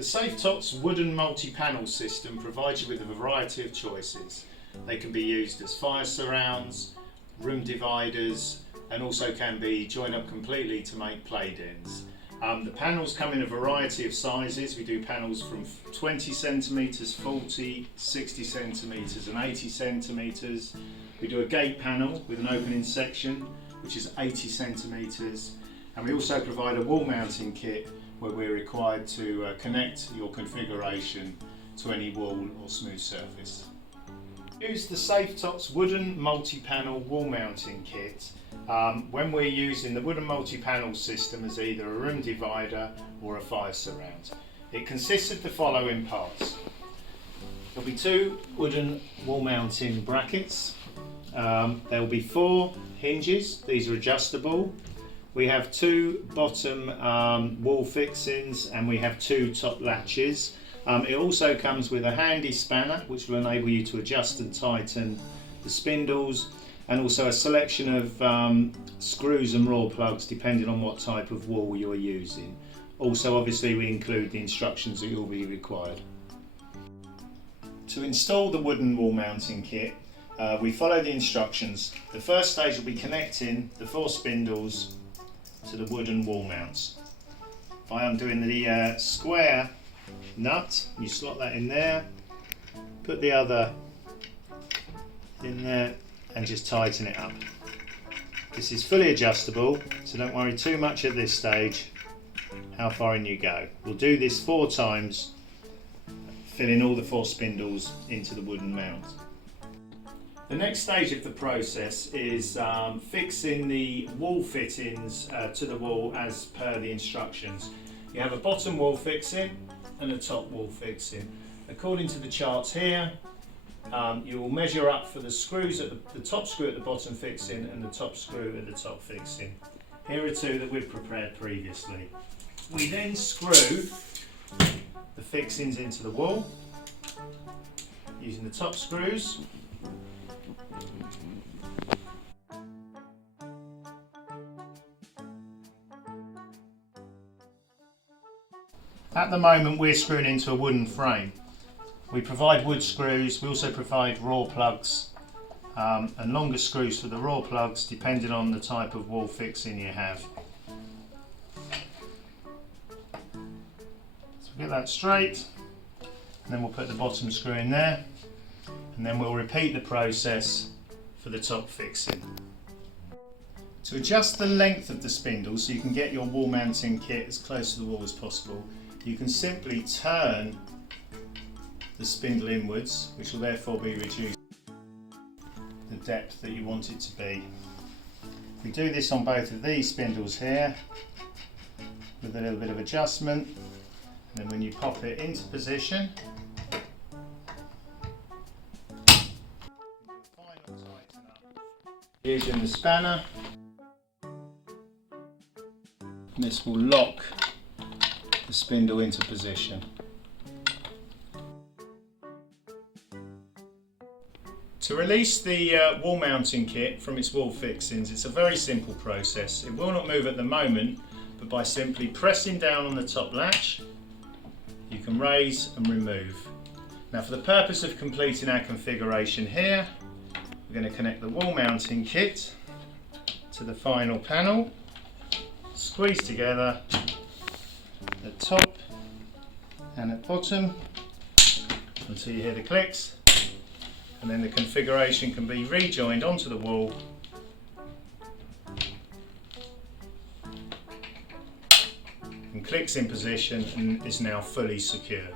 The Safetots wooden multi-panel system provides you with a variety of choices. They can be used as fire surrounds, room dividers, and also can be joined up completely to make play dens. The panels come in a variety of sizes. We do panels from 20 centimetres, 40, 60 centimetres and 80 centimetres. We do a gate panel with an opening section which is 80 centimetres, and we also provide a wall mounting kit where we're required to connect your configuration to any wall or smooth surface. Use the Safetots wooden multi-panel wall mounting kit when we're using the wooden multi-panel system as either a room divider or a fire surround. It consists of the following parts. There'll be two wooden wall mounting brackets. There will be 4 hinges. These are adjustable. We have 2 bottom wall fixings and we have 2 top latches. It also comes with a handy spanner which will enable you to adjust and tighten the spindles, and also a selection of screws and raw plugs depending on what type of wall you're using. Also, obviously, we include the instructions that you'll be required. To install the wooden wall mounting kit, we follow the instructions. The first stage will be connecting the 4 spindles to the wooden wall mounts. By undoing the square nut, you slot that in there, put the other in there and just tighten it up. This is fully adjustable, so don't worry too much at this stage how far in you go. We'll do this 4 times, filling all the 4 spindles into the wooden mount. The next stage of the process is fixing the wall fittings to the wall as per the instructions. You have a bottom wall fixing and a top wall fixing. According to the charts here, you will measure up for the screws at the top screw at the bottom fixing and the top screw at the top fixing. Here are 2 that we've prepared previously. We then screw the fixings into the wall using the top screws. At the moment we're screwing into a wooden frame. We provide wood screws, we also provide raw plugs and longer screws for the raw plugs depending on the type of wall fixing you have. So get that straight, and then we'll put the bottom screw in there, and then we'll repeat the process for the top fixing. To adjust the length of the spindle so you can get your wall mounting kit as close to the wall as possible, you can simply turn the spindle inwards, which will therefore be reduced the depth that you want it to be. We do this on both of these spindles here with a little bit of adjustment, and then when you pop it into position, using the spanner, this will lock the spindle into position. To release the wall mounting kit from its wall fixings, it's a very simple process. It will not move at the moment, but by simply pressing down on the top latch, you can raise and remove. Now, for the purpose of completing our configuration here, we're going to connect the wall mounting kit to the final panel, squeeze together the top and the bottom until you hear the clicks, and then the configuration can be rejoined onto the wall and clicks in position and is now fully secure.